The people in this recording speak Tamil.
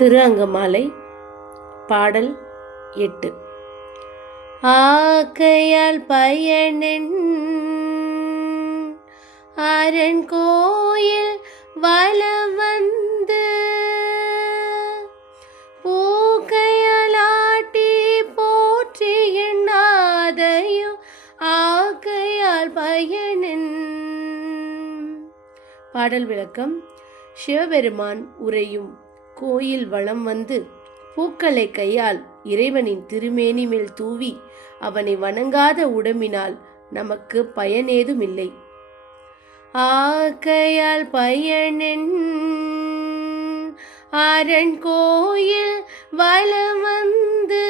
திரு அங்கமாலை பாடல் 8. ஆக்கையால் பயனின் அரண் கோயில் வலம் வந்து பூக்கையால் ஆட்டி போற்றி எண்ணாதையோ ஆக்கையால் பயனின். பாடல் விளக்கம். சிவபெருமான் உறையும் கோயில் வலம் வந்து பூக்களை கையால் இறைவனின் திருமேனி மேல் தூவி அவனை வணங்காத உடம்பினால் நமக்கு பயனேதுமில்லை. ஆக்கையால் பயனின் அரண் கோயில் வலம் வந்து